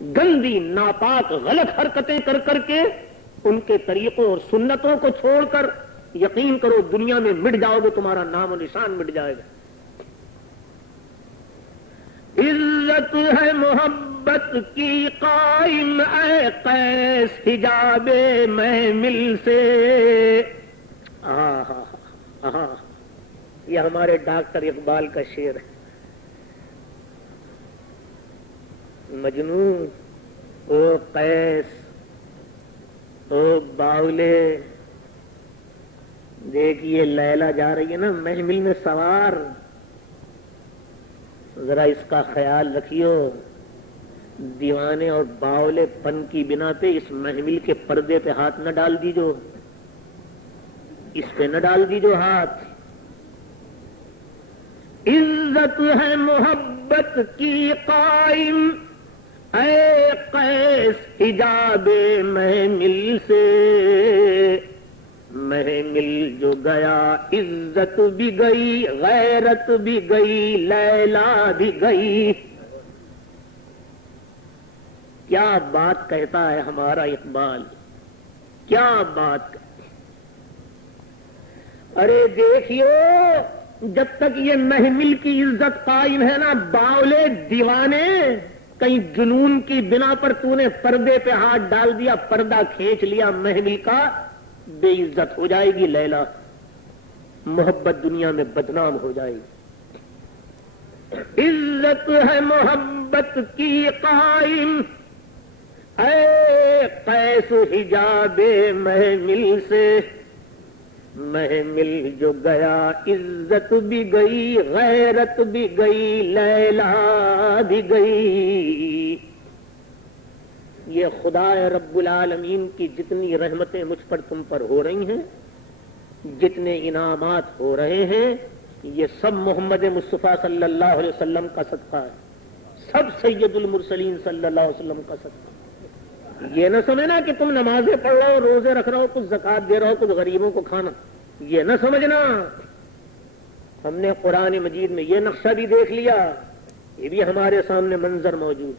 گندی ناپاک غلط حرکتیں کر کر کے ان کے طریقوں اور سنتوں کو چھوڑ کر یقین کرو دنیا میں مٹ جاؤ گے، تمہارا نام و نشان مٹ جائے گا۔ عزت ہے محبت کی قائم اے قیس حجاب محمل سے۔ یہ ہمارے ڈاکٹر اقبال کا شعر ہے۔ مجنوں او قیس او باولے، دیکھیے لیلا جا رہی ہے نا محمل میں سوار، ذرا اس کا خیال رکھیو، دیوانے اور باولے پن کی بنا پہ اس محمل کے پردے پہ ہاتھ نہ ڈال دیجو، اس پہ نہ ڈال دیجو ہاتھ۔ عزت ہے محبت کی قائم اے قیس حجاب محمل سے، محمل جو گیا عزت بھی گئی، غیرت بھی گئی، لیلا بھی گئی۔ کیا بات کہتا ہے ہمارا اقبال، کیا بات کہتا ہے۔ ارے دیکھیو جب تک یہ محمل کی عزت قائم ہے نا، باولے دیوانے، کہیں جنون کی بنا پر تو نے پردے پہ ہاتھ ڈال دیا، پردہ کھینچ لیا محمل کا، بے عزت ہو جائے گی لیلا، محبت دنیا میں بدنام ہو جائے گی۔ عزت ہے محبت کی قائم اے قیس حجاب محمل سے، محمل جو گیا عزت بھی گئی، غیرت بھی گئی، لیلا بھی گئی۔ یہ خدا رب العالمین کی جتنی رحمتیں مجھ پر تم پر ہو رہی ہیں، جتنے انعامات ہو رہے ہیں، یہ سب محمد مصطفیٰ صلی اللہ علیہ وسلم کا صدقہ ہے، سب سید المرسلین صلی اللہ علیہ وسلم کا صدقہ۔ یہ نہ سمجھنا کہ تم نمازیں پڑھ رہو، روزے رکھ رہو، کچھ زکات دے رہو، کچھ غریبوں کو کھانا، یہ نہ سمجھنا۔ ہم نے قرآن مجید میں یہ نقشہ بھی دیکھ لیا، یہ بھی ہمارے سامنے منظر موجود۔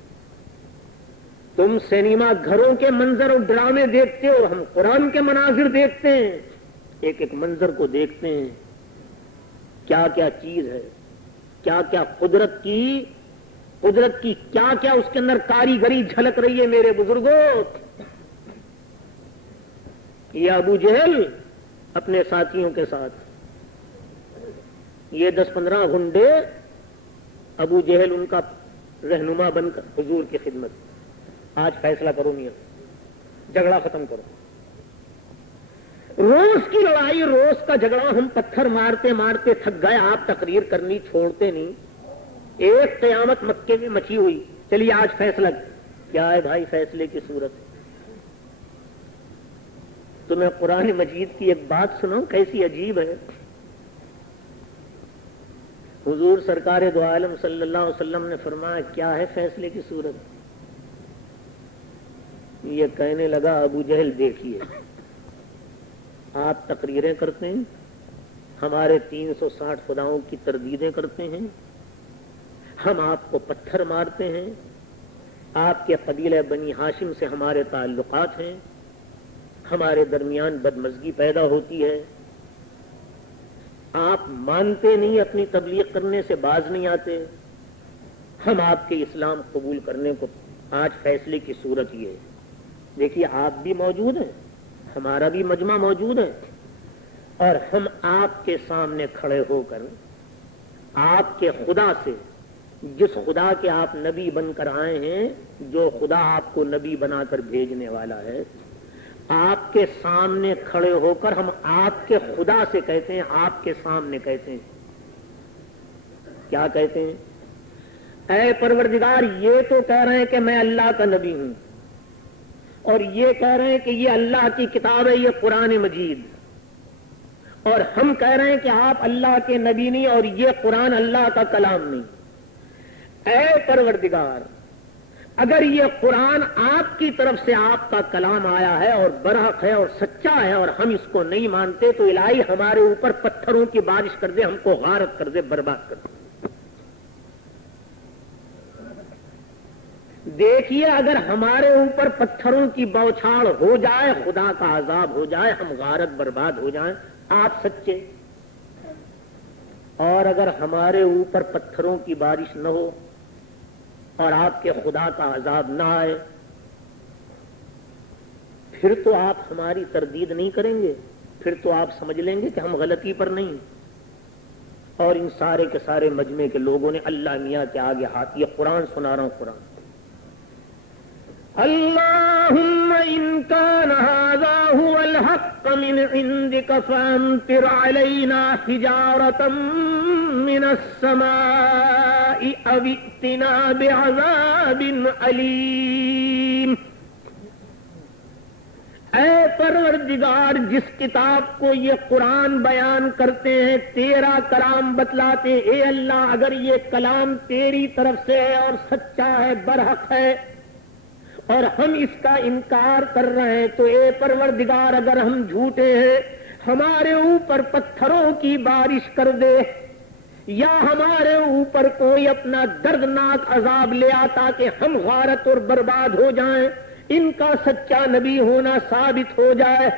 تم سینما گھروں کے منظر اور ڈرامے دیکھتے ہو، ہم قرآن کے مناظر دیکھتے ہیں، ایک ایک منظر کو دیکھتے ہیں، کیا کیا چیز ہے، کیا کیا قدرت کی کیا کیا اس کے اندر کاریگری جھلک رہی ہے میرے بزرگوں۔ یہ ابو جہل اپنے ساتھیوں کے ساتھ، یہ 10-15 گنڈے، ابو جہل ان کا رہنما بن کر حضور کی خدمت، آج فیصلہ کرو میاں، جھگڑا ختم کرو۔ روز کی لڑائی، روز کا جھگڑا، ہم پتھر مارتے مارتے تھک گئے، آپ تقریر کرنی چھوڑتے نہیں۔ ایک قیامت مکے میں مچی ہوئی، چلیے آج فیصلہ کیا ہے بھائی؟ فیصلے کی صورت تمہیں قرآن مجید کی ایک بات سنو، کیسی عجیب ہے۔ حضور سرکار دو عالم صلی اللہ علیہ وسلم نے فرمایا کیا ہے فیصلے کی صورت؟ یہ کہنے لگا ابو جہل دیکھیے، آپ تقریریں کرتے ہیں، ہمارے 360 خداؤں کی تردیدیں کرتے ہیں، ہم آپ کو پتھر مارتے ہیں، آپ کے قبیلہ بنی ہاشم سے ہمارے تعلقات ہیں، ہمارے درمیان بدمزگی پیدا ہوتی ہے، آپ مانتے نہیں، اپنی تبلیغ کرنے سے باز نہیں آتے، ہم آپ کے اسلام قبول کرنے کو، آج فیصلے کی صورت یہ ہے۔ دیکھیے آپ بھی موجود ہیں، ہمارا بھی مجمع موجود ہے، اور ہم آپ کے سامنے کھڑے ہو کر آپ کے خدا سے، جس خدا کے آپ نبی بن کر آئے ہیں، جو خدا آپ کو نبی بنا کر بھیجنے والا ہے، آپ کے سامنے کھڑے ہو کر ہم آپ کے خدا سے کہتے ہیں، آپ کے سامنے کہتے ہیں، کیا کہتے ہیں؟ اے پروردگار، یہ تو کہہ رہے ہیں کہ میں اللہ کا نبی ہوں، اور یہ کہہ رہے ہیں کہ یہ اللہ کی کتاب ہے، یہ قرآن مجید، اور ہم کہہ رہے ہیں کہ آپ اللہ کے نبی نہیں، اور یہ قرآن اللہ کا کلام نہیں۔ اے پروردگار، اگر یہ قرآن آپ کی طرف سے آپ کا کلام آیا ہے اور برحق ہے اور سچا ہے، اور ہم اس کو نہیں مانتے، تو الہی ہمارے اوپر پتھروں کی بارش کر دے، ہم کو غارت کر دے، برباد کر دے۔ دیکھیے اگر ہمارے اوپر پتھروں کی بوچھاڑ ہو جائے، خدا کا عذاب ہو جائے، ہم غارت برباد ہو جائیں، آپ سچے، اور اگر ہمارے اوپر پتھروں کی بارش نہ ہو اور آپ کے خدا کا عذاب نہ آئے، پھر تو آپ ہماری تردید نہیں کریں گے، پھر تو آپ سمجھ لیں گے کہ ہم غلطی پر نہیں۔ اور ان سارے کے سارے مجمع کے لوگوں نے اللہ میاں کے آگے ہاتھ، یہ قرآن سنا رہا ہوں، قرآن، اللہم ان کان ھذا ھو الحق من عندک فامطر علینا حجارۃ من السماء او ائتنا بعذاب علیم۔ اے پروردگار، جس کتاب کو یہ قرآن بیان کرتے ہیں، تیرا کلام بتلاتے، اے اللہ اگر یہ کلام تیری طرف سے ہے اور سچا ہے، برحق ہے، اور ہم اس کا انکار کر رہے ہیں، تو اے پروردگار اگر ہم جھوٹے ہیں، ہمارے اوپر پتھروں کی بارش کر دے، یا ہمارے اوپر کوئی اپنا دردناک عذاب لے آتا کہ ہم غارت اور برباد ہو جائیں، ان کا سچا نبی ہونا ثابت ہو جائے۔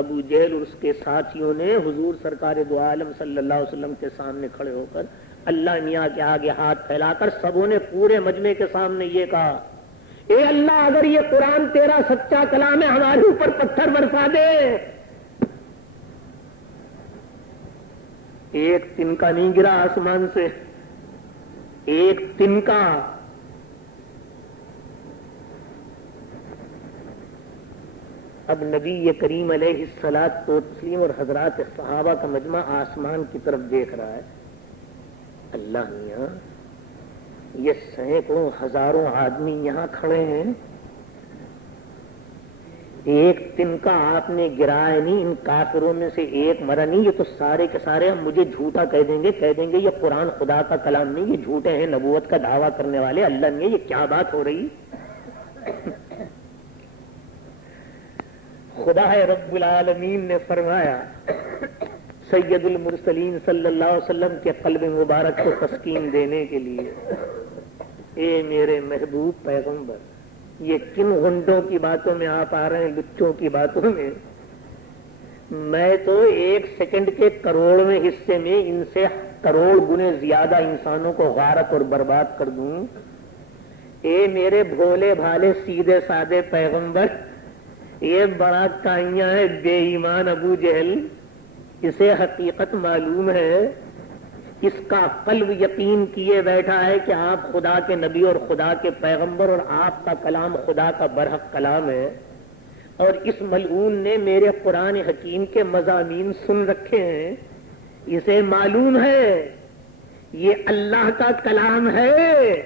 ابو جہل اور اس کے ساتھیوں نے حضور سرکار دو عالم صلی اللہ علیہ وسلم کے سامنے کھڑے ہو کر اللہ میاں کے آگے ہاتھ پھیلا کر سبوں نے پورے مجمع کے سامنے یہ کہا، اے اللہ اگر یہ قرآن تیرا سچا کلام ہے، ہمارے اوپر پتھر برسا دے۔ ایک تنکا نہیں گرا آسمان سے، ایک تنکا۔ اب نبی کریم علیہ الصلاۃ والتسلیم اور حضرات صحابہ کا مجمع آسمان کی طرف دیکھ رہا ہے۔ اللہ میاں، یہ سینکڑوں ہزاروں آدمی یہاں کھڑے ہیں، ایک تنکا آپ نے گرایا نہیں، ان کافروں میں سے ایک مرا نہیں، یہ تو سارے کے سارے ہم مجھے جھوٹا کہہ دیں گے یہ قرآن خدا کا کلام نہیں، یہ جھوٹے ہیں، نبوت کا دعویٰ کرنے والے۔ اللہ میاں یہ کیا بات ہو رہی؟ خدا رب العالمین نے فرمایا سید المرسلین صلی اللہ علیہ وسلم کے قلب مبارک کو تسکین دینے کے لیے، اے میرے محبوب پیغمبر، یہ کن غنڈوں کی باتوں میں آپ آ رہے ہیں، لچوں کی باتوں میں؟ میں تو ایک سیکنڈ کے کروڑویں حصے میں ان سے کروڑ گنے زیادہ انسانوں کو غارت اور برباد کر دوں۔ اے میرے بھولے بھالے سیدھے سادے پیغمبر، یہ بڑا کائیاں ہے بے ایمان ابو جہل، اسے حقیقت معلوم ہے، اس کا قلب یقین کیے بیٹھا ہے کہ آپ خدا کے نبی اور خدا کے پیغمبر اور آپ کا کلام خدا کا برحق کلام ہے، اور اس ملعون نے میرے قرآن حکیم کے مضامین سن رکھے ہیں، اسے معلوم ہے یہ اللہ کا کلام ہے،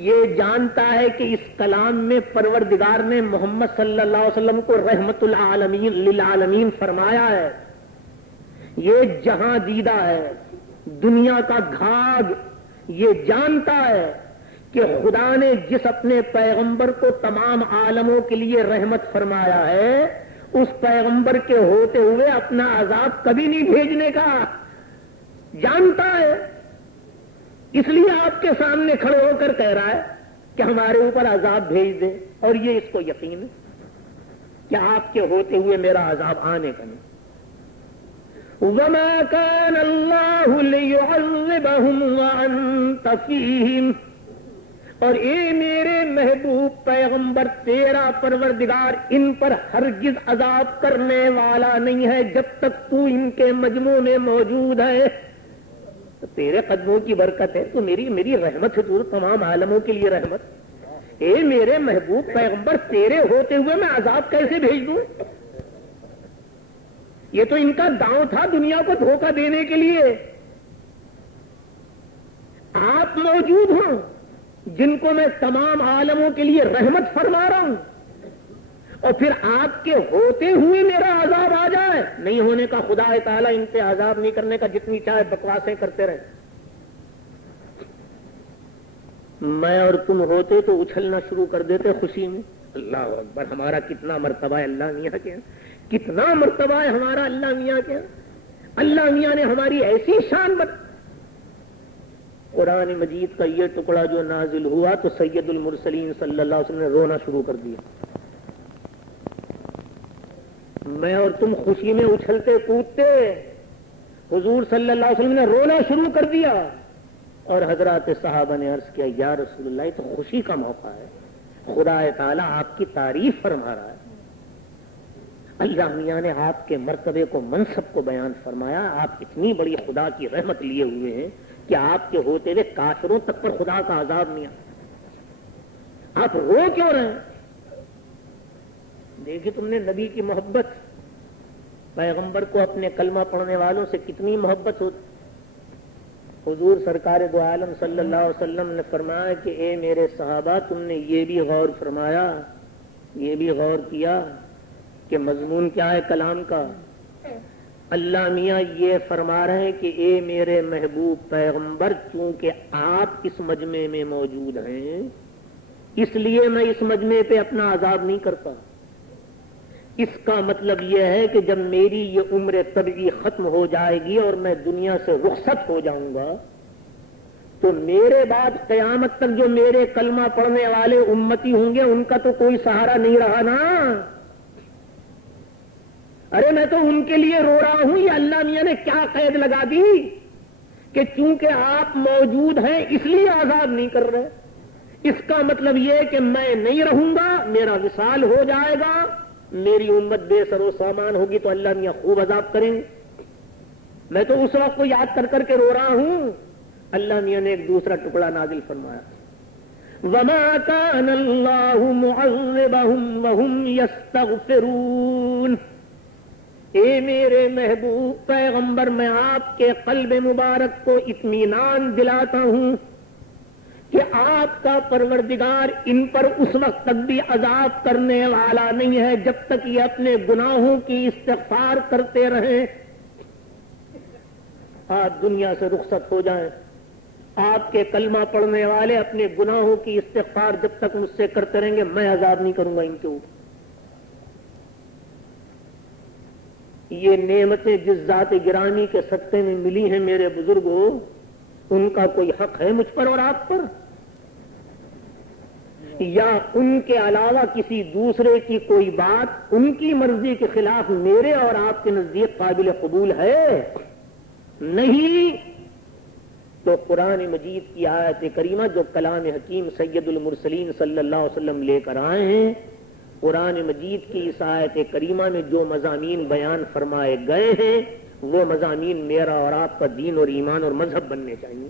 یہ جانتا ہے کہ اس کلام میں پروردگار نے محمد صلی اللہ علیہ وسلم کو رحمت العالمین للعالمین فرمایا ہے، یہ جہاں دیدہ ہے، دنیا کا گھاگ، یہ جانتا ہے کہ خدا نے جس اپنے پیغمبر کو تمام عالموں کے لیے رحمت فرمایا ہے، اس پیغمبر کے ہوتے ہوئے اپنا عذاب کبھی نہیں بھیجنے کا جانتا ہے، اس لیے آپ کے سامنے کھڑے ہو کر کہہ رہا ہے کہ ہمارے اوپر عذاب بھیج دے، اور یہ اس کو یقین ہے کہ آپ کے ہوتے ہوئے میرا عذاب آنے کا نہیں۔ وَمَا كَانَ اللَّهُ لِيُعَذِّبَهُمْ وَأَنْتَ فِيهِمْ، اور اے میرے محبوب پیغمبر، تیرا پروردگار ان پر ہرگز عذاب کرنے والا نہیں ہے جب تک تو ان کے مجمع میں موجود ہے۔ تو تیرے قدموں کی برکت ہے، تو میری رحمت ہے، تو تمام عالموں کے لیے رحمت۔ اے میرے محبوب پیغمبر، تیرے ہوتے ہوئے میں عذاب کیسے بھیج دوں؟ یہ تو ان کا داؤں تھا دنیا کو دھوکہ دینے کے لیے۔ آپ موجود ہوں جن کو میں تمام عالموں کے لیے رحمت فرما رہا ہوں، اور پھر آپ کے ہوتے ہوئے میرا عذاب آ جائے، نہیں ہونے کا خدا تعالیٰ ان پہ عذاب نہیں کرنے کا، جتنی چاہے بکواسیں کرتے رہے۔ میں اور تم ہوتے تو اچھلنا شروع کر دیتے خوشی میں، اللہ اکبر، ہمارا کتنا مرتبہ ہے اللہ میاں کے، کتنا مرتبہ ہے ہمارا اللہ میاں کے۔ اللہ میاں نے ہماری ایسی شان قرآن مجید کا یہ ٹکڑا جو نازل ہوا تو سید المرسلین صلی اللہ علیہ وسلم نے رونا شروع کر دیا. میں اور تم خوشی میں اچھلتے کودتے، حضور صلی اللہ علیہ وسلم نے رونا شروع کر دیا. اور حضرات صحابہ نے عرض کیا یا رسول اللہ یہ تو خوشی کا موقع ہے، خدا تعالیٰ آپ کی تعریف فرما رہا ہے. اللہ میاں نے آپ کے مرتبے کو، منصب کو بیان فرمایا. آپ اتنی بڑی خدا کی رحمت لیے ہوئے ہیں کہ آپ کے ہوتے ہوئے کافروں تک پر خدا کا عذاب نہیں آیا. آپ رو کیوں رہے ہیں؟ دیکھیے تم نے نبی کی محبت، پیغمبر کو اپنے کلمہ پڑھنے والوں سے کتنی محبت ہوتی. حضور سرکار دو عالم صلی اللہ علیہ وسلم نے فرمایا کہ اے میرے صحابہ، تم نے یہ بھی غور فرمایا، یہ بھی غور کیا کہ مضمون کیا ہے کلام کا. اللہ میاں یہ فرما رہے ہیں کہ اے میرے محبوب پیغمبر، چونکہ آپ اس مجمع میں موجود ہیں اس لیے میں اس مجمع پہ اپنا عذاب نہیں کرتا. اس کا مطلب یہ ہے کہ جب میری یہ عمر طبعی ختم ہو جائے گی اور میں دنیا سے رخصت ہو جاؤں گا تو میرے بعد قیامت تک جو میرے کلمہ پڑھنے والے امتی ہوں گے ان کا تو کوئی سہارا نہیں رہا نا. ارے میں تو ان کے لیے رو رہا ہوں. یہ اللہ میاں نے کیا قید لگا دی کہ چونکہ آپ موجود ہیں اس لیے عذاب نہیں کر رہے. اس کا مطلب یہ کہ میں نہیں رہوں گا، میرا وصال ہو جائے گا، میری امت بے سر و سامان ہوگی تو اللہ میاں خوب عذاب کریں گے. میں تو اس وقت کو یاد کر کر کے رو رہا ہوں. اللہ میاں نے ایک دوسرا ٹکڑا نازل فرمایا، وَمَا كَانَ اللَّهُ مُعَذِّبَهُمْ وَهُمْ يَسْتَغْفِرُونَ. اے میرے محبوب پیغمبر، میں آپ کے قلب مبارک کو اطمینان دلاتا ہوں کہ آپ کا پروردگار ان پر اس وقت تک بھی عذاب کرنے والا نہیں ہے جب تک یہ اپنے گناہوں کی استغفار کرتے رہیں. آپ دنیا سے رخصت ہو جائیں، آپ کے کلمہ پڑھنے والے اپنے گناہوں کی استغفار جب تک مجھ سے کرتے رہیں گے میں عذاب نہیں کروں گا ان کے اوپر. یہ نعمتیں جس ذات گرامی کے صدقے میں ملی ہیں میرے بزرگوں، ان کا کوئی حق ہے مجھ پر اور آپ پر؟ یا ان کے علاوہ کسی دوسرے کی کوئی بات ان کی مرضی کے خلاف میرے اور آپ کے نزدیک قابل قبول ہے؟ نہیں. تو قرآن مجید کی آیت کریمہ جو کلام حکیم سید المرسلین صلی اللہ علیہ وسلم لے کر آئے ہیں، قرآن مجید کی اس آیت کریمہ میں جو مضامین بیان فرمائے گئے ہیں وہ مضامین میرا اور آپ کا دین اور ایمان اور مذہب بننے چاہیے.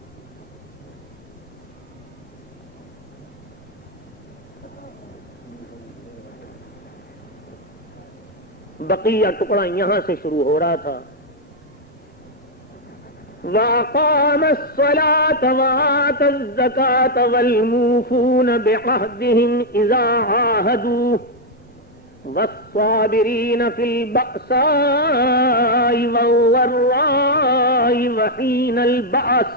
بقیہ ٹکڑا یہاں سے شروع ہو رہا تھا، وَأَقَامَ الصَّلَاةَ وَآتَى الزَّكَاةَ وَالْمُوفُونَ بِعَهْدِهِمْ إِذَا عَاهَدُوا وَالصَّابِرِينَ فِي الْبَأْسَاءِ وَالضَّرَّاءِ وَحِينَ الْبَأْسِ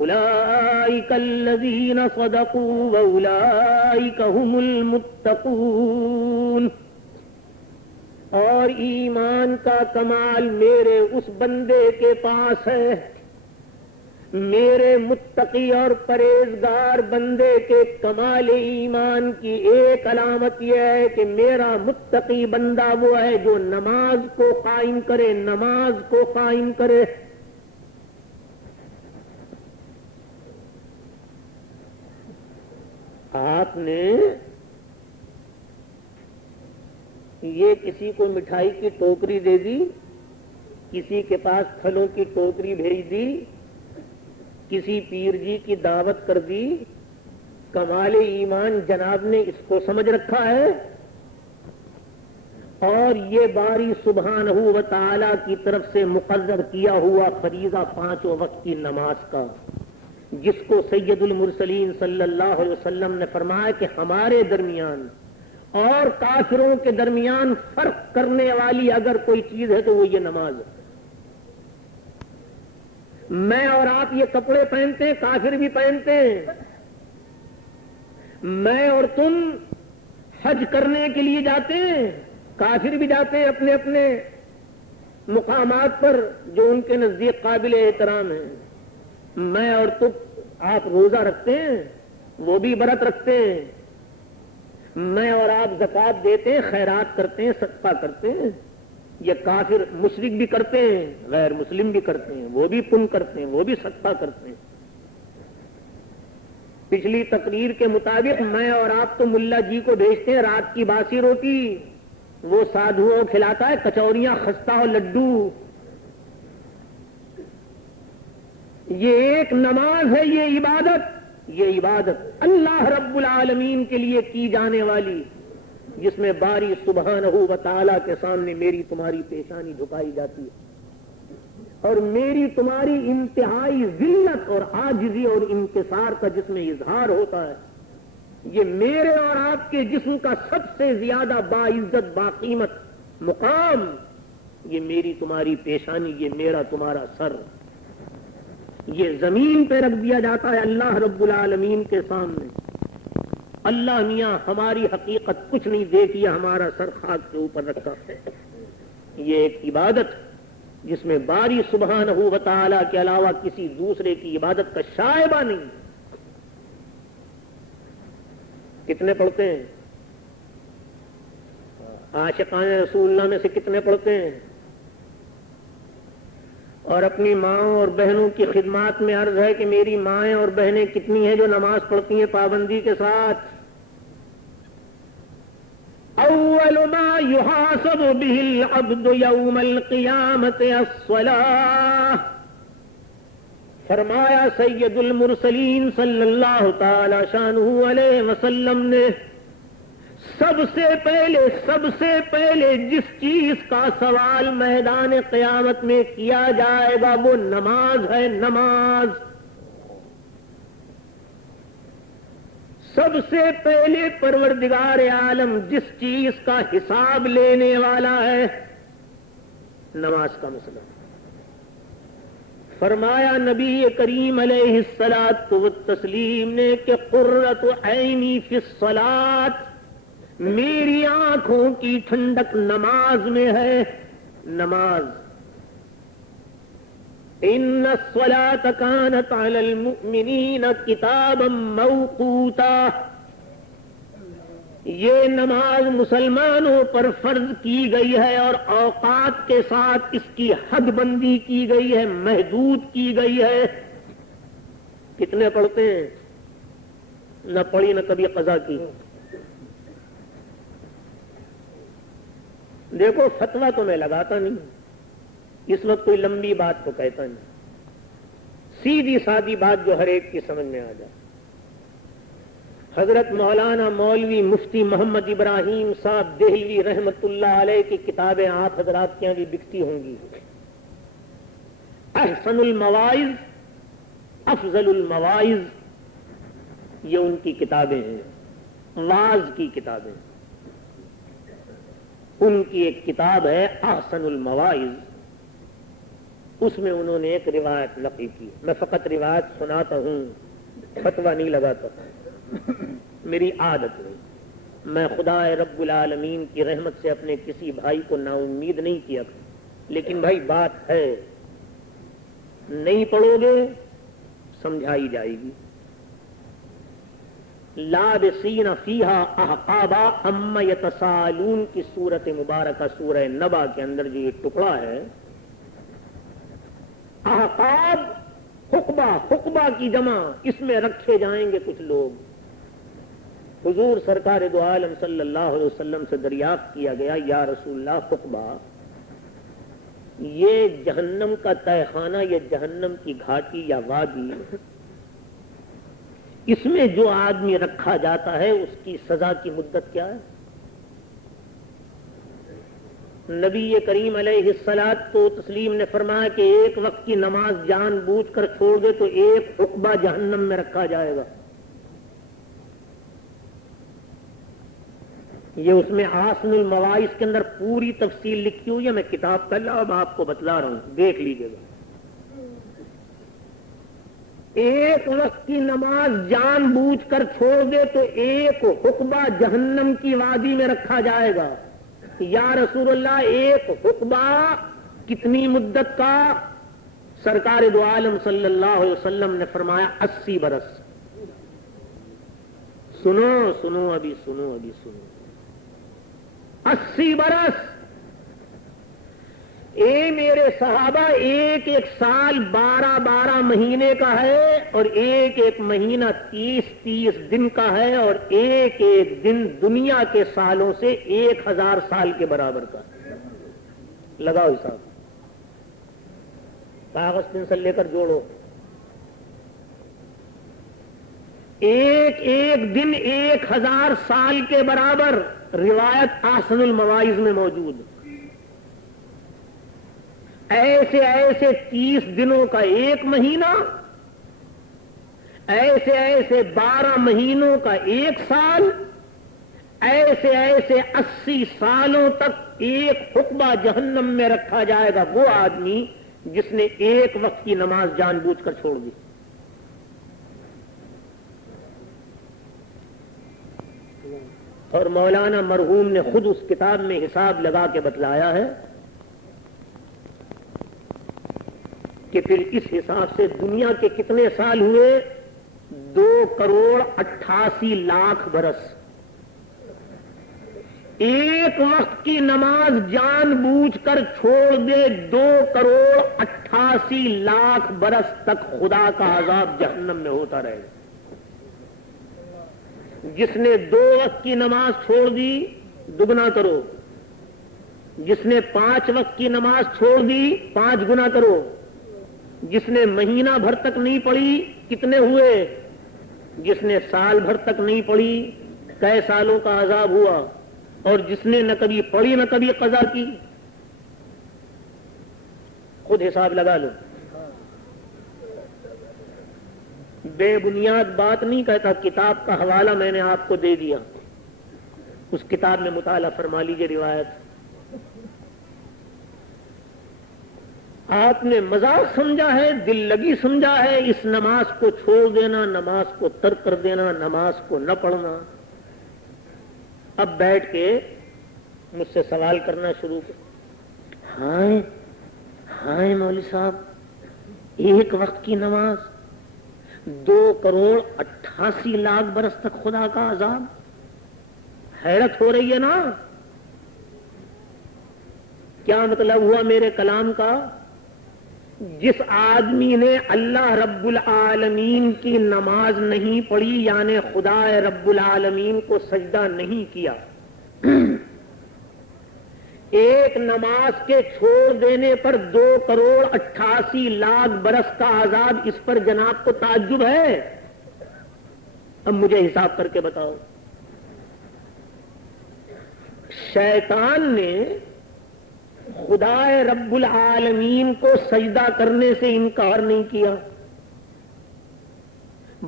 أُولَئِكَ الَّذِينَ صَدَقُوا وَأُولَئِكَ هُمُ الْمُتَّقُونَ. اور ایمان کا کمال میرے اس بندے کے پاس ہے، میرے متقی اور پرہیزگار بندے کے کمال ایمان کی ایک علامت یہ ہے کہ میرا متقی بندہ وہ ہے جو نماز کو قائم کرے، نماز کو قائم کرے. آپ نے یہ کسی کو مٹھائی کی ٹوکری دے دی، کسی کے پاس پھلوں کی ٹوکری بھیج دی، کسی پیر جی کی دعوت کر دی. کمال ایمان جناب نے اس کو سمجھ رکھا ہے. اور یہ باری سبحانہ و تعالی کی طرف سے مقرر کیا ہوا فریضہ 5 وقت کی نماز کا، جس کو سید المرسلین صلی اللہ علیہ وسلم نے فرمایا کہ ہمارے درمیان اور کافروں کے درمیان فرق کرنے والی اگر کوئی چیز ہے تو وہ یہ نماز ہے. میں اور آپ یہ کپڑے پہنتے ہیں، کافر بھی پہنتے ہیں. میں اور تم حج کرنے کے لیے جاتے ہیں، کافر بھی جاتے ہیں اپنے اپنے مقامات پر جو ان کے نزدیک قابل احترام ہیں. میں اور تم آپ روزہ رکھتے ہیں، وہ بھی برت رکھتے ہیں، میں اور آپ زکوٰۃ دیتے ہیں، خیرات کرتے ہیں، صدقہ کرتے ہیں، یہ کافر مشرک بھی کرتے ہیں، غیر مسلم بھی کرتے ہیں، وہ بھی پن کرتے ہیں، وہ بھی صدقہ کرتے ہیں۔ پچھلی تقریر کے مطابق میں اور آپ تو ملا جی کو بھیجتے ہیں رات کی باسی روٹی، وہ سادھوؤں کھلاتا ہے کچوریاں، خستہ اور لڈو۔ یہ ایک نماز ہے، یہ عبادت اللہ رب العالمین کے لیے کی جانے والی، جس میں باری سبحانہ و تعالیٰ کے سامنے میری تمہاری پیشانی جھکائی جاتی ہے اور میری تمہاری انتہائی ذلت اور عاجزی اور انکسار کا جس میں اظہار ہوتا ہے۔ یہ میرے اور آپ کے جسم کا سب سے زیادہ باعزت باقیمت مقام، یہ میری تمہاری پیشانی، یہ میرا تمہارا سر، یہ زمین پہ رکھ دیا جاتا ہے اللہ رب العالمین کے سامنے۔ اللہ میاں ہماری حقیقت کچھ نہیں دیکھی، ہمارا سر خاک کے اوپر رکھا ہے۔ یہ ایک عبادت جس میں باری سبحانہ و تعالیٰ کے علاوہ کسی دوسرے کی عبادت کا شائبہ نہیں۔ کتنے پڑھتے ہیں؟ عاشقان رسول اللہ میں سے کتنے پڑھتے ہیں؟ اور اپنی ماں اور بہنوں کی خدمات میں عرض ہے کہ میری مائیں اور بہنیں کتنی ہیں جو نماز پڑھتی ہیں پابندی کے ساتھ؟ اول ما يحاسب به العبد يوم القيامة الصلاة، فرمایا سید المرسلین صلی اللہ تعالی شانہ علیہ وسلم نے سب سے پہلے جس چیز کا سوال میدان قیامت میں کیا جائے گا وہ نماز ہے، نماز۔ سب سے پہلے پروردگار عالم جس چیز کا حساب لینے والا ہے، نماز کا مسئلہ۔ فرمایا نبی کریم علیہ الصلاۃ والتسلیم نے کہ قرۃ عینی فی الصلاۃ، میری آنکھوں کی ٹھنڈک نماز میں ہے، نماز۔ ان الصلاۃ کانت علی المؤمنین کتابا موقوتا، یہ نماز مسلمانوں پر فرض کی گئی ہے اور اوقات کے ساتھ اس کی حد بندی کی گئی ہے، محدود کی گئی ہے۔ کتنے پڑھتے ہیں؟ نہ پڑھی نہ کبھی قضا کی۔ دیکھو فتویٰ تو میں لگاتا نہیں، اس وقت کوئی لمبی بات تو کہتا نہیں، سیدھی سادی بات جو ہر ایک کی سمجھ میں آ جائے۔ حضرت مولانا مولوی مفتی محمد ابراہیم صاحب دہلوی رحمت اللہ علیہ کی کتابیں آپ حضرات کے یہاں بھی بکتی ہوں گی۔ احسن المواعظ، افضل المواعظ، یہ ان کی کتابیں ہیں، واعظ کی کتابیں۔ ان کی ایک کتاب ہے احسن المواعظ، اس میں انہوں نے ایک روایت نقل کی۔ میں فقط روایت سناتا ہوں، فتویٰ نہیں لگاتا، میری عادت نہیں۔ میں خدا رب العالمین کی رحمت سے اپنے کسی بھائی کو نا امید نہیں کیا، لیکن بھائی بات ہے، نہیں پڑھو گے سمجھائی جائے گی۔ لابسین فیہا احقابا اما یتسالون کی سورت مبارکہ سورہ نبا کے اندر جو یہ ٹکڑا ہے، احقاب حقبہ کی جمع، اس میں رکھے جائیں گے کچھ لوگ۔ حضور سرکار دو عالم صلی اللہ علیہ وسلم سے دریافت کیا گیا، یا رسول اللہ حقبہ، یہ جہنم کا تہہ خانہ، یہ جہنم کی گھاٹی یا وادی، اس میں جو آدمی رکھا جاتا ہے اس کی سزا کی مدت کیا ہے؟ نبی کریم علیہ الصلاۃ والتسلیم نے فرمایا کہ ایک وقت کی نماز جان بوجھ کر چھوڑ دے تو ایک حقبہ جہنم میں رکھا جائے گا۔ یہ اس میں احسن المواعظ کے اندر پوری تفصیل لکھی ہوئی ہے، میں کتاب کا لاب آپ کو بتلا رہا ہوں، دیکھ لیجیے گا۔ ایک وقت کی نماز جان بوجھ کر چھوڑ دے تو ایک حقبہ جہنم کی وادی میں رکھا جائے گا۔ یا رسول اللہ ایک حقبہ کتنی مدت کا؟ سرکار دو عالم صلی اللہ علیہ وسلم نے فرمایا 80 برس. سنو سنو ابھی سنو ابھی سنو. 80 برس. اے میرے صحابہ، ایک ایک سال 12 مہینے کا ہے، اور ایک ایک مہینہ 30 دن کا ہے، اور ایک ایک دن دنیا کے سالوں سے 1000 سال کے برابر کا. لگاؤ حساب، کاغذ پنسل لے کر جوڑو. ایک ایک دن 1000 سال کے برابر. روایت احسن المواعظ میں موجود. ایسے ایسے 30 دنوں کا ایک مہینہ، ایسے ایسے 12 مہینوں کا ایک سال، ایسے ایسے 80 سالوں تک ایک حقبہ جہنم میں رکھا جائے گا وہ آدمی جس نے ایک وقت کی نماز جان بوجھ کر چھوڑ دی. اور مولانا مرحوم نے خود اس کتاب میں حساب لگا کے بتلایا ہے کہ پھر اس حساب سے دنیا کے کتنے سال ہوئے؟ 2,88,00,000 برس. ایک وقت کی نماز جان بوجھ کر چھوڑ دے 2,88,00,000 برس تک خدا کا عذاب جہنم میں ہوتا رہے. جس نے 2 وقت کی نماز چھوڑ دی دگنا کرو. جس نے 5 وقت کی نماز چھوڑ دی 5 گنا کرو. جس نے مہینہ بھر تک نہیں پڑھی کتنے ہوئے؟ جس نے سال بھر تک نہیں پڑھی کئے سالوں کا عذاب ہوا؟ اور جس نے نہ کبھی پڑھی نہ کبھی قضا کی. خود حساب لگا لو. بے بنیاد بات نہیں کہتا. کتاب کا حوالہ میں نے آپ کو دے دیا، اس کتاب میں مطالعہ فرما لیجیے. روایت آپ نے مذاق سمجھا ہے، دل لگی سمجھا ہے. اس نماز کو چھوڑ دینا، نماز کو ترک کر دینا، نماز کو نہ پڑھنا. اب بیٹھ کے مجھ سے سوال کرنا شروع کر. ہائے مولوی صاحب، ایک وقت کی نماز 2,88,00,000 برس تک خدا کا عذاب. حیرت ہو رہی ہے نا؟ کیا مطلب ہوا میرے کلام کا؟ جس آدمی نے اللہ رب العالمین کی نماز نہیں پڑھی، یعنی خدا رب العالمین کو سجدہ نہیں کیا، ایک نماز کے چھوڑ دینے پر 2,88,00,000 برس کا عذاب، اس پر جناب کو تعجب ہے؟ اب مجھے حساب کر کے بتاؤ. شیطان نے خدا رب العالمین کو سجدہ کرنے سے انکار نہیں کیا.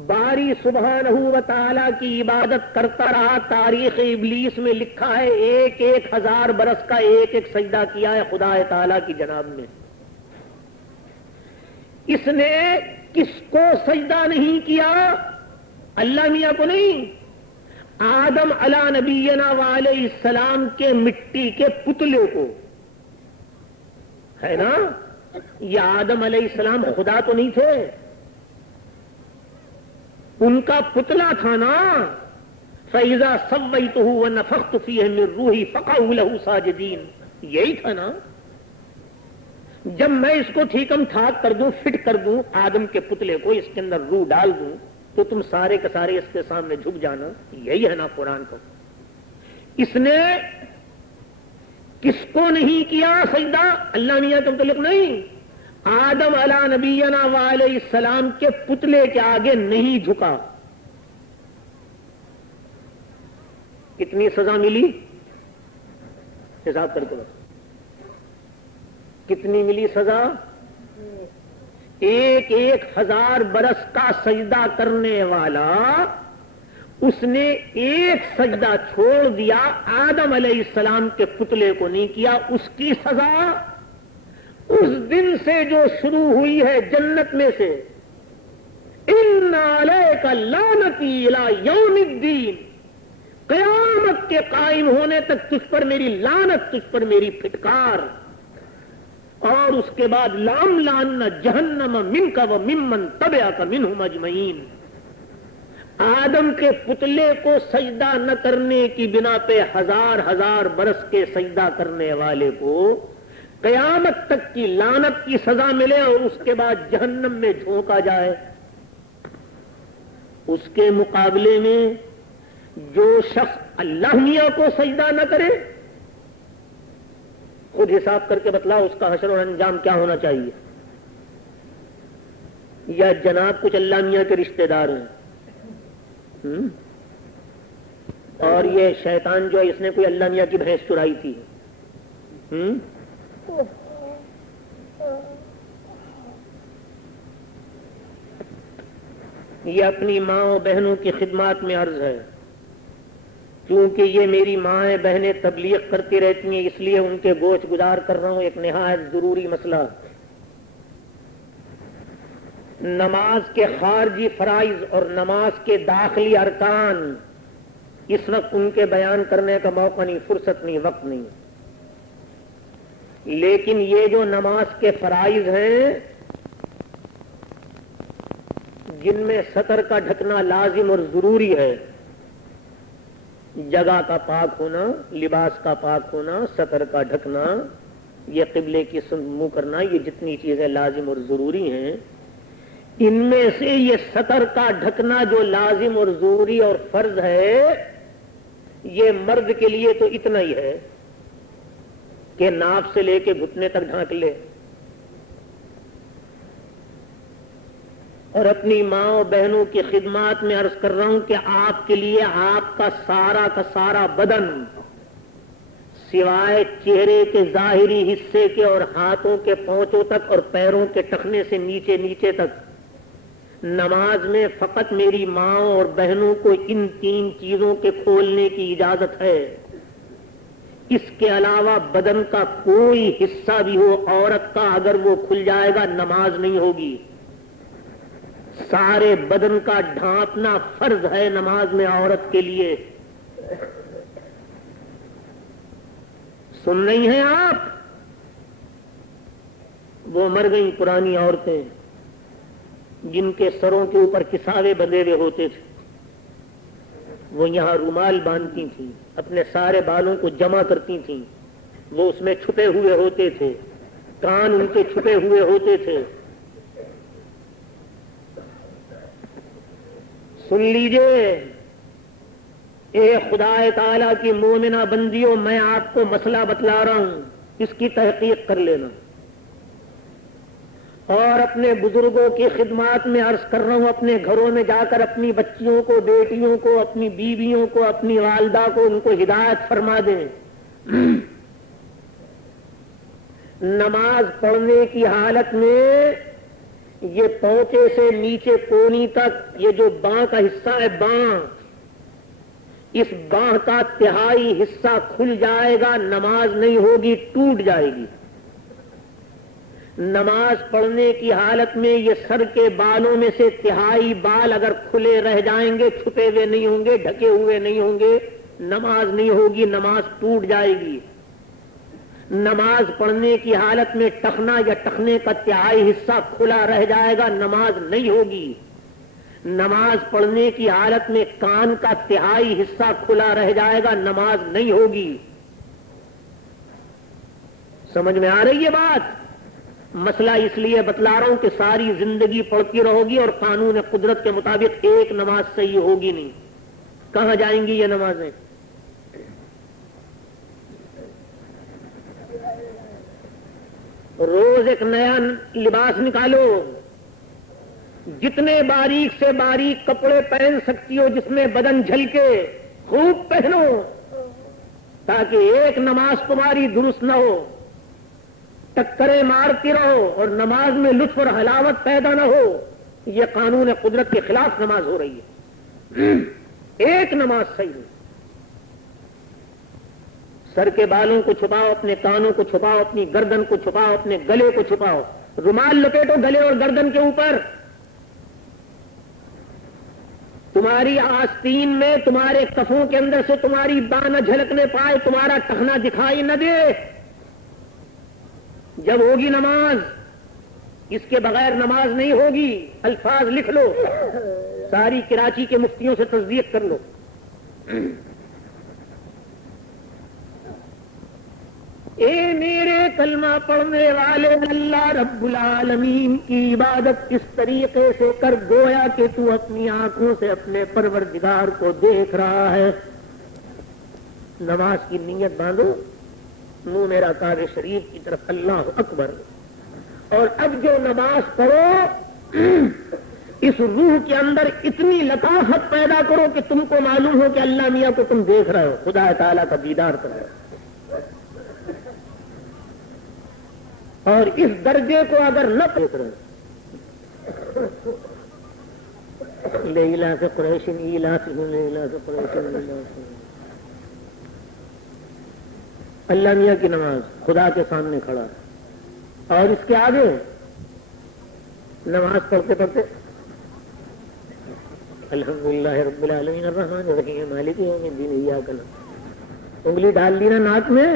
باری سبحانہ و تعالی کی عبادت کرتا رہا. تاریخ ابلیس میں لکھا ہے 1,000 برس کا ایک ایک سجدہ کیا ہے خدا تعالی کی جناب میں. اس نے کس کو سجدہ نہیں کیا؟ اللہ میاں کو نہیں، آدم علی نبینا علیہ السلام کے مٹی کے پتلے کو. ہے نا؟ یہ آدم علیہ السلام خدا تو نہیں تھے، ان کا پتلا تھا نا. فَإِذَا سَوَّيْتُهُ وَنَفَخْتُ فِيهِ مِن رُّوحِي فَقَعُوا لَهُ سَاجِدِينَ. یہی تھا نا. جب میں اس کو ٹھیکم ٹھاک کر دوں، فٹ کر دوں آدم کے پتلے کو، اس کے اندر روح ڈال دوں، تو تم سارے کے سارے اس کے سامنے جھک جانا. یہی ہے نا قرآن کا. اس نے کس کو نہیں کیا سجدہ؟ اللہ میاں کے متعلق نہیں، آدم علی نبینا علیہ السلام کے پتلے کے آگے نہیں جھکا. کتنی سزا ملی؟ حساب کر کے بس. کتنی ملی سزا؟ 1,000 برس کا سجدہ کرنے والا، اس نے ایک سجدہ چھوڑ دیا، آدم علیہ السلام کے پتلے کو نہیں کیا. اس کی سزا اس دن سے جو شروع ہوئی ہے جنت میں سے، ان علیک لعنتی الی یوم الدین، قیامت کے قائم ہونے تک تجھ پر میری لعنت، تجھ پر میری پھٹکار. اور اس کے بعد لام لان جہنم منک و ممن تبعک منہم اجمعین، آدم کے پتلے کو سجدہ نہ کرنے کی بنا پہ ہزار ہزار برس کے سجدہ کرنے والے کو قیامت تک کی لعنت کی سزا ملے اور اس کے بعد جہنم میں جھونکا جائے۔ اس کے مقابلے میں جو شخص اللہ میاں کو سجدہ نہ کرے، خود حساب کر کے بتلاؤ اس کا حشر اور انجام کیا ہونا چاہیے؟ یا جناب کچھ اللہ میاں کے رشتہ دار ہیں، اور یہ شیطان جو ہے اس نے کوئی اللہ میاں کی بھینس چرائی تھی، یہ اپنی ماں و بہنوں کی خدمات میں عرض ہے، کیونکہ یہ میری مائیں بہنیں تبلیغ کرتی رہتی ہیں اس لیے ان کے گوش گزار کر رہا ہوں ایک نہایت ضروری مسئلہ۔ نماز کے خارجی فرائض اور نماز کے داخلی ارکان اس وقت ان کے بیان کرنے کا موقع نہیں، فرصت نہیں، وقت نہیں، لیکن یہ جو نماز کے فرائض ہیں جن میں سطر کا ڈھکنا لازم اور ضروری ہے، جگہ کا پاک ہونا، لباس کا پاک ہونا، سطر کا ڈھکنا، یہ قبلے کی منہ کرنا، یہ جتنی چیزیں لازم اور ضروری ہیں، ان میں سے یہ سطر کا ڈھکنا جو لازم اور ضروری اور فرض ہے، یہ مرد کے لیے تو اتنا ہی ہے کہ ناف سے لے کے گھٹنے تک ڈھانک لے، اور اپنی ماں و بہنوں کی خدمات میں عرض کر رہا ہوں کہ آپ کے لیے آپ کا سارا بدن سوائے چہرے کے ظاہری حصے کے اور ہاتھوں کے پونچوں تک اور پیروں کے ٹخنے سے نیچے تک نماز میں فقط میری ماں اور بہنوں کو ان 3 چیزوں کے کھولنے کی اجازت ہے۔ اس کے علاوہ بدن کا کوئی حصہ بھی ہو عورت کا، اگر وہ کھل جائے گا نماز نہیں ہوگی۔ سارے بدن کا ڈھانپنا فرض ہے نماز میں عورت کے لیے۔ سن رہی ہیں آپ؟ وہ مر گئی پرانی عورتیں جن کے سروں کے اوپر کساوے بندھے ہوئے ہوتے تھے، وہ یہاں رومال باندھتی تھیں، اپنے سارے بالوں کو جمع کرتی تھیں، وہ اس میں چھپے ہوئے ہوتے تھے، کان ان کے چھپے ہوئے ہوتے تھے۔ سن لیجئے اے خدا تعالیٰ کی مومنہ بندیوں، میں آپ کو مسئلہ بتلا رہا ہوں، اس کی تحقیق کر لینا، اور اپنے بزرگوں کی خدمات میں عرض کر رہا ہوں، اپنے گھروں میں جا کر اپنی بچیوں کو، بیٹیوں کو، اپنی بیویوں کو، اپنی والدہ کو ان کو ہدایت فرما دیں۔ نماز پڑھنے کی حالت میں یہ پونچے سے نیچے کونی تک یہ جو باں کا حصہ ہے، باں، اس باں کا تہائی حصہ کھل جائے گا، نماز نہیں ہوگی، ٹوٹ جائے گی۔ نماز پڑھنے کی حالت میں یہ سر کے بالوں میں سے تہائی بال اگر کھلے رہ جائیں گے، چھپے ہوئے نہیں ہوں گے، ڈھکے ہوئے نہیں ہوں گے، نماز نہیں ہوگی، نماز ٹوٹ جائے گی۔ نماز پڑھنے کی حالت میں ٹخنا یا ٹخنے کا تہائی حصہ کھلا رہ جائے گا، نماز نہیں ہوگی۔ نماز پڑھنے کی حالت میں کان کا تہائی حصہ کھلا رہ جائے گا، نماز نہیں ہوگی۔ سمجھ میں آ رہی ہے بات؟ مسئلہ اس لیے بتلا رہا ہوں کہ ساری زندگی پڑھتی رہو گی اور قانون قدرت کے مطابق ایک نماز صحیح ہوگی نہیں۔ کہاں جائیں گی یہ نمازیں؟ روز ایک نیا لباس نکالو، جتنے باریک سے باریک کپڑے پہن سکتی ہو جس میں بدن جھلکے، خوب پہنو، تاکہ ایک نماز تمہاری درست نہ ہو، ٹکریں مارتی رہو اور نماز میں لطف اور حلاوت پیدا نہ ہو۔ یہ قانون قدرت کے خلاف نماز ہو رہی ہے۔ ایک نماز صحیح نہیں۔ سر کے بالوں کو چھپاؤ، اپنے کانوں کو چھپاؤ، اپنی گردن کو چھپاؤ، اپنے گلے کو چھپاؤ، رومال لپیٹو گلے اور گردن کے اوپر۔ تمہاری آستین میں، تمہارے کفوں کے اندر سے تمہاری باں نہ جھلکنے پائے، تمہارا ٹخنا دکھائی نہ دے۔ جب ہوگی نماز، اس کے بغیر نماز نہیں ہوگی. الفاظ لکھ لو، ساری کراچی کے مفتیوں سے تصدیق کر لو. اے میرے کلمہ پڑھنے والے، اللہ رب العالمین کی عبادت اس طریقے سے کر گویا کہ تو اپنی آنکھوں سے اپنے پروردگار کو دیکھ رہا ہے. نماز کی نیت باندھو، منہ میرا کعبہ شریف کی طرف، اللہ اکبر. اور اب جو نماز پڑھو اس روح کے اندر اتنی لطافت پیدا کرو کہ تم کو معلوم ہو کہ اللہ میاں کو تم دیکھ رہے ہو، خدا تعالیٰ کا دیدار کر رہے ہو. اور اس درجے کو اگر نہ دیکھ رہے، لیلاف قریش ایلافہم لیلاف قریش ایلافہم، اللہ میاں کی نماز خدا کے سامنے کھڑا ہے، اور اس کے آگے نماز پڑھتے پڑھتے الحمدللہ رب العالمین الرحمن الرحیم مالک یوم الدین ایاک نعبد، انگلی ڈال لی نا ناک میں،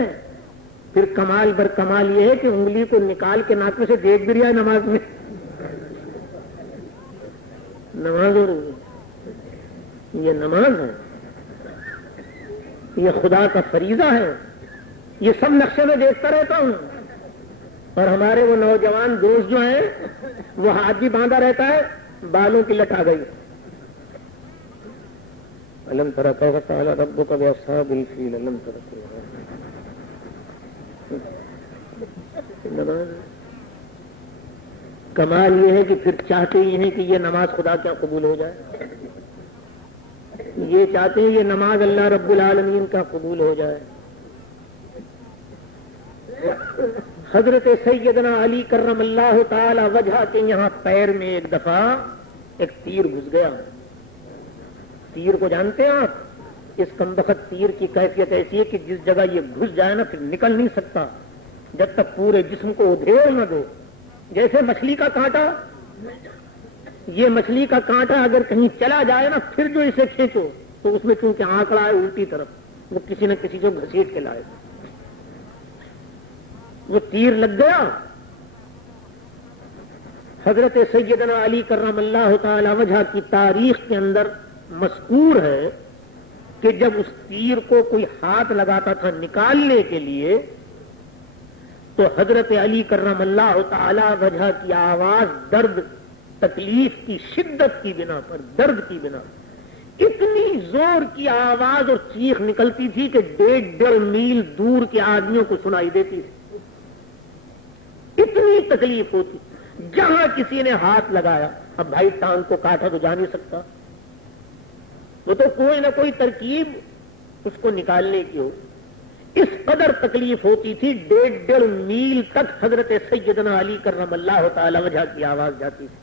پھر کمال بر کمال یہ ہے کہ انگلی کو نکال کے ناک میں سے دیکھ بھی رہا ہے نماز میں. نماز ہو رہی ہے، یہ نماز ہے، یہ خدا کا فریضہ ہے. یہ سب نقشے میں دیکھتا رہتا ہوں. اور ہمارے وہ نوجوان دوست جو ہیں وہ ہاتھ بھی باندھا رہتا ہے، بالوں کی لٹ آ گئی. الم تر کیف فعل ربک باصحاب الفیل، الم تر نماز. کمال یہ ہے کہ پھر چاہتے ہی ہیں کہ یہ نماز خدا کیا قبول ہو جائے، یہ چاہتے ہیں یہ نماز اللہ رب العالمین کا قبول ہو جائے. حضرت سیدنا علی کرم اللہ تعالی وجہ کے یہاں پیر میں ایک دفعہ ایک تیر گھس گیا. تیر کو جانتے ہیں آپ؟ اس کمبخت تیر کی کیفیت ایسی ہے کہ جس جگہ یہ گھس جائے نا پھر نکل نہیں سکتا جب تک پورے جسم کو ادھیڑ نہ دو. جیسے مچھلی کا کانٹا، یہ مچھلی کا کانٹا اگر کہیں چلا جائے نا پھر جو اسے کھینچو تو اس میں چونکہ آنکڑا ہے الٹی طرف، وہ کسی نہ کسی کو گھسیٹ کے لائے. وہ تیر لگ گیا. حضرت سیدنا علی کرم اللہ تعالی وجہ کی تاریخ کے اندر مذکور ہے کہ جب اس تیر کو کوئی ہاتھ لگاتا تھا نکالنے کے لیے تو حضرت علی کرم اللہ تعالی وجہ کی آواز درد، تکلیف کی شدت کی بنا پر، درد کی بنا پر اتنی زور کی آواز اور چیخ نکلتی تھی کہ 1.5 میل دور کے آدمیوں کو سنائی دیتی تھی. اتنی تکلیف ہوتی. جہاں کسی نے ہاتھ لگایا، اب بھائی ٹانگ کو کاٹا تو جا نہیں سکتا، وہ تو کوئی نہ کوئی ترکیب اس کو نکالنے کی ہو. اس قدر تکلیف ہوتی تھی، 1.5 میل تک حضرت سیدنا علی کرم اللہ تعالی وجہ کی آواز جاتی تھی.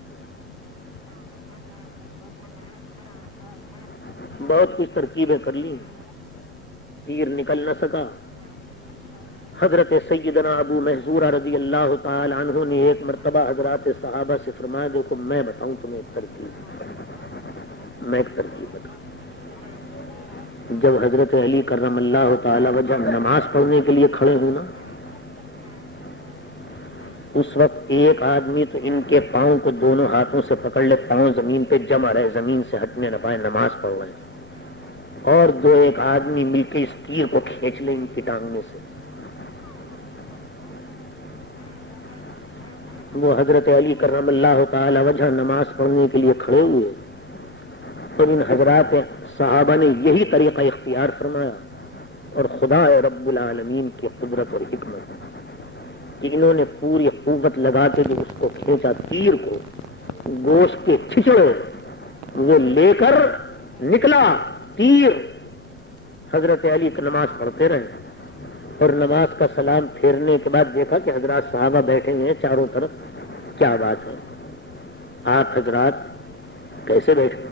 بہت کچھ ترکیبیں کر لی، تیر نکل نہ سکا. حضرت سیدنا ابو محذورہ رضی اللہ تعالی عنہ نے ایک مرتبہ حضرات صحابہ سے فرمایا، دیکھو میں بتاؤں تمہیں ایک ترکیب، میں ایک ترکیب بتاؤں. جب حضرت علی کرم اللہ تعالی وجہ نماز پڑھنے کے لیے کھڑے ہوں نا، اس وقت ایک آدمی تو ان کے پاؤں کو دونوں ہاتھوں سے پکڑ لے، پاؤں زمین پہ جمع رہے، زمین سے ہٹنے نہ پائے، نماز پڑھ رہے ہیں. اور 2 آدمی مل کے اس تیر کو کھینچ لیں ان کی ٹانگوں سے. وہ حضرت علی کرم اللہ تعالی وجہ نماز پڑھنے کے لیے کھڑے ہوئے اور ان حضرات صحابہ نے یہی طریقہ اختیار فرمایا. اور خدا رب العالمین کی قدرت اور حکمت کہ انہوں نے پوری قوت لگا کے جو اس کو کھینچا، تیر کو گوشت کے چھچڑے وہ لے کر نکلا تیر. حضرت علی کی نماز پڑھتے رہے اور نماز کا سلام پھیرنے کے بعد دیکھا کہ حضرات صحابہ بیٹھے ہوئے ہیں چاروں طرف. کیا بات ہے، آپ حضرات کیسے بیٹھے؟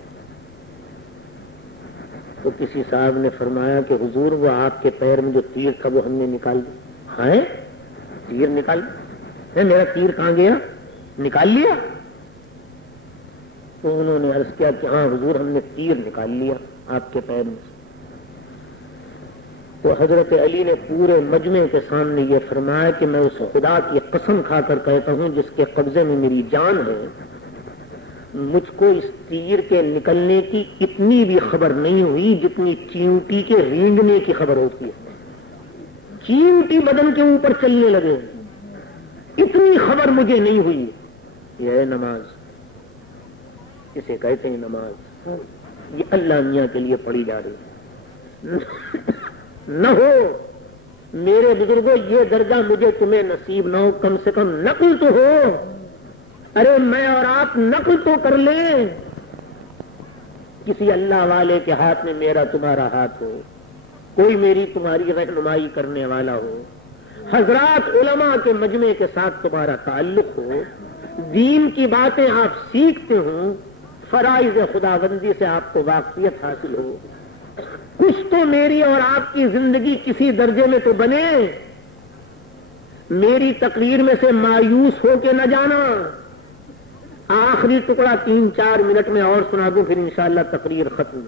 تو کسی صاحب نے فرمایا کہ حضور وہ آپ کے پیر میں جو تیر تھا وہ ہم نے نکال دیا. ہاں تیر نکال دیا؟ میرا تیر کہاں گیا؟ نکال لیا؟ تو انہوں نے عرض کیا کہ ہاں حضور ہم نے تیر نکال لیا آپ کے پیر میں. تو حضرت علی نے پورے مجمع کے سامنے یہ فرمایا کہ میں اس خدا کی قسم کھا کر کہتا ہوں جس کے قبضے میں میری جان ہے، مجھ کو اس تیر کے نکلنے کی اتنی بھی خبر نہیں ہوئی جتنی چیونٹی کے رینگنے کی خبر ہوتی ہے۔ چیونٹی بدن کے اوپر چلنے لگے، اتنی خبر مجھے نہیں ہوئی۔ یہ ہے نماز، اسے کہتے ہیں نماز، یہ اللہ میاں کے لیے پڑھی جا رہی ہے۔ نہ ہو میرے بزرگوں یہ درجہ مجھے تمہیں نصیب نہ ہو، کم سے کم نقل تو ہو۔ ارے میں اور آپ نقل تو کر لیں، کسی اللہ والے کے ہاتھ میں میرا تمہارا ہاتھ ہو، کوئی میری تمہاری رہنمائی کرنے والا ہو، حضرات علماء کے مجمع کے ساتھ تمہارا تعلق ہو، دین کی باتیں آپ سیکھتے ہوں، فرائض خداوندی سے آپ کو واقفیت حاصل ہو، کچھ تو میری اور آپ کی زندگی کسی درجے میں تو بنے۔ میری تقریر میں سے مایوس ہو کے نہ جانا۔ آخری ٹکڑا 3-4 منٹ میں اور سنا دوں، پھر انشاءاللہ تقریر ختم۔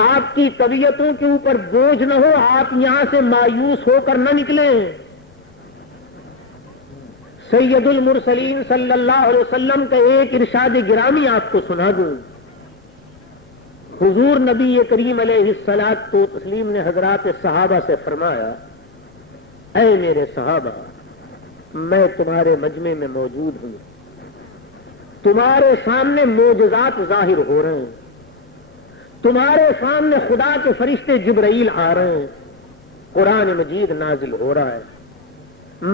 آپ کی طبیعتوں کے اوپر بوجھ نہ ہو، آپ یہاں سے مایوس ہو کر نہ نکلیں۔ سید المرسلین صلی اللہ علیہ وسلم کا ایک ارشاد گرامی آپ کو سنا دوں۔ حضور نبی کریم علیہ الصلاۃ والتسلیم نے حضرات صحابہ سے فرمایا، اے میرے صحابہ، میں تمہارے مجمع میں موجود ہوں، تمہارے سامنے معجزات ظاہر ہو رہے ہیں، تمہارے سامنے خدا کے فرشتے جبرائیل آ رہے ہیں، قرآن مجید نازل ہو رہا ہے،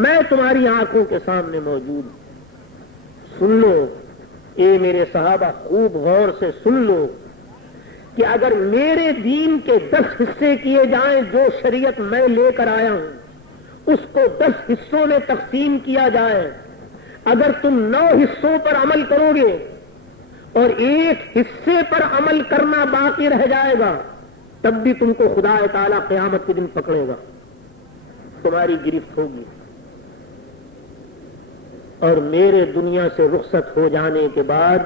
میں تمہاری آنکھوں کے سامنے موجود ہوں۔ سن لو اے میرے صحابہ، خوب غور سے سن لو کہ اگر میرے دین کے 10 حصے کیے جائیں جو شریعت میں لے کر آیا ہوں، اس کو 10 حصوں میں تقسیم کیا جائے، اگر تم 9 حصوں پر عمل کرو گے اور ایک حصے پر عمل کرنا باقی رہ جائے گا، تب بھی تم کو خدا تعالیٰ قیامت کے دن پکڑے گا، تمہاری گرفت ہوگی۔ اور میرے دنیا سے رخصت ہو جانے کے بعد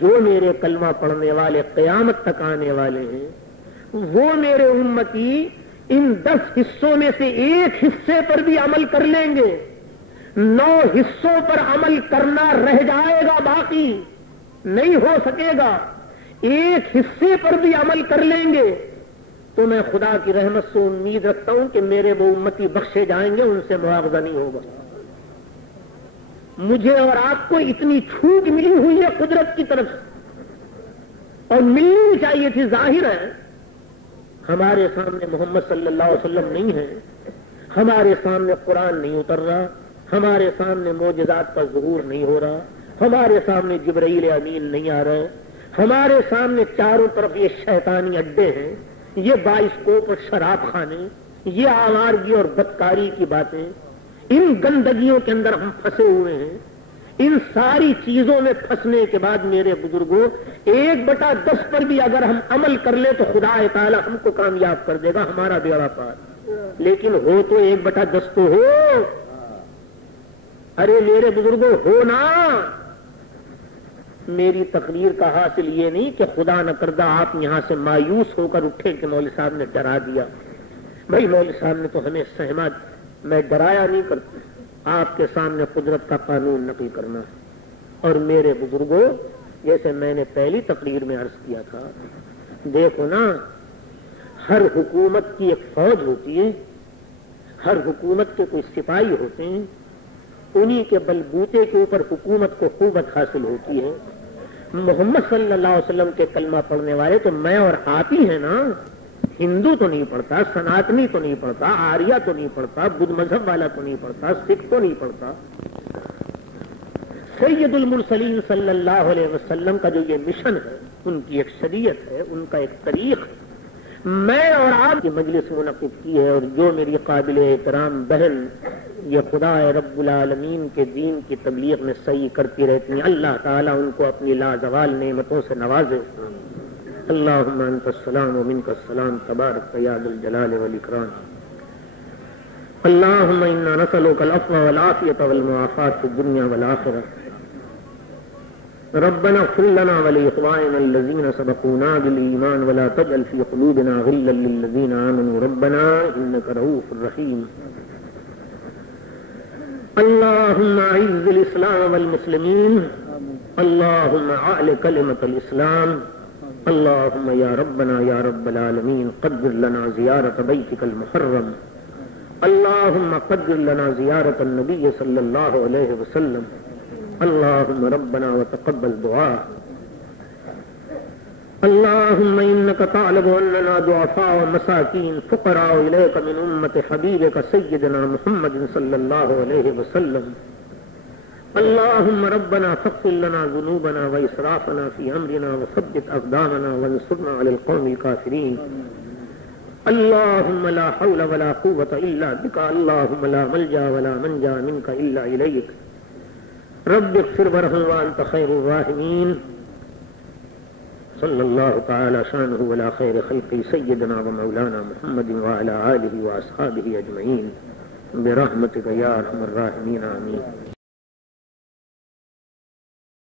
جو میرے کلمہ پڑھنے والے قیامت تک آنے والے ہیں، وہ میرے امتی ان 10 حصوں میں سے ایک حصے پر بھی عمل کر لیں گے، 9 حصوں پر عمل کرنا رہ جائے گا، باقی نہیں ہو سکے گا، ایک حصے پر بھی عمل کر لیں گے تو میں خدا کی رحمت سے امید رکھتا ہوں کہ میرے وہ امتی بخشے جائیں گے، ان سے مواخذہ نہیں ہوگا۔ مجھے اور آپ کو اتنی چھوٹ ملی ہوئی ہے قدرت کی طرف سے، اور ملنی چاہیے تھی۔ ظاہر ہے ہمارے سامنے محمد صلی اللہ علیہ وسلم نہیں ہے، ہمارے سامنے قرآن نہیں اتر رہا، ہمارے سامنے معجزات کا ظہور نہیں ہو رہا، ہمارے سامنے جبرائیل امین نہیں آ رہے، ہمارے سامنے چاروں طرف یہ شیطانی اڈے ہیں، یہ بائسکوپ اور شراب خانے، یہ آوارگی اور بدکاری کی باتیں، ان گندگیوں کے اندر ہم پھنسے ہوئے ہیں۔ ان ساری چیزوں میں پھنسنے کے بعد میرے بزرگوں 1/10 پر بھی اگر ہم عمل کر لیں تو خدا تعالیٰ ہم کو کامیاب کر دے گا، ہمارا بیڑا پار۔ لیکن ہو تو 1/10 تو ہو۔ ارے میرے بزرگوں ہو نا۔ میری تقریر کا حاصل یہ نہیں کہ خدا نہ کردہ آپ یہاں سے مایوس ہو کر اٹھے کہ مولوی صاحب نے ڈرا دیا۔ بھائی مولوی صاحب نے تو ہمیں سہما، میں ڈرایا نہیں کرتا، آپ کے سامنے قدرت کا قانون نقل کرنا۔ اور میرے بزرگوں، جیسے میں نے پہلی تقریر میں عرض کیا تھا، دیکھو نا، ہر حکومت کی ایک فوج ہوتی ہے، ہر حکومت کے کوئی سپاہی ہوتے ہیں، انہی کے بلبوتے کے اوپر حکومت کو قوت حاصل ہوتی ہے۔ محمد صلی اللہ علیہ وسلم کے کلمہ پڑھنے والے تو میں اور آپ ہی ہیں نا۔ ہندو تو نہیں پڑھتا، سناتنی تو نہیں پڑھتا، آریہ تو نہیں پڑھتا، بدھ مذہب والا تو نہیں پڑھتا، سکھ تو نہیں پڑھتا۔ سید المرسلین صلی اللہ علیہ وسلم کا جو یہ مشن ہے، ان کی ایک شریعت ہے، ان کا ایک طریق ہے، میں اور آپ کی مجلس منعقد کی ہے، اور جو میری قابل احترام بہن یہ خدا رب العالمین کے دین کی تبلیغ میں صحیح کرتی رہتی ہیں، اللہ تعالیٰ ان کو اپنی لازوال نعمتوں سے نوازے۔ اللہم انت السلام ومنک السلام تبارک یا ذا الجلال والاکرام۔ اللہم انا نسألک العفو والعافیۃ والمعافاۃ فی الدنیا والآخرہ۔ ربنا اغفر لنا ولإخواننا الذين سبقونا بالإيمان ولا تجعل في قلوبنا غلا للذين آمنوا ربنا إنك رؤوف رحيم اللهم أعز الإسلام والمسلمين اللهم أعل كلمة الإسلام اللهم يا ربنا يا رب العالمين قدر لنا زيارة بيتك المحرم اللهم قدر لنا زيارة النبي صلى الله عليه وسلم اللهم ربنا وتقبل دعاء اللهم إنك تعلم أننا ضعفاء ومساكين فقراء إليك من أمة حبيبك سيدنا محمد صلى الله عليه وسلم اللهم ربنا فاغفر لنا ذنوبنا وإسرافنا في أمرنا وثبت أقدامنا وانصرنا على القوم الكافرين اللهم لا حول ولا قوة إلا بك اللهم لا ملجأ ولا منجا منك إلا إليك رب اغفر وارحم وأنت خير الراحمين صلى الله تعالى شانه ولا خير خلقه سيدنا ومولانا محمد وعلى آله وأصحابه أجمعين برحمتك يا أرحم الراحمين آمين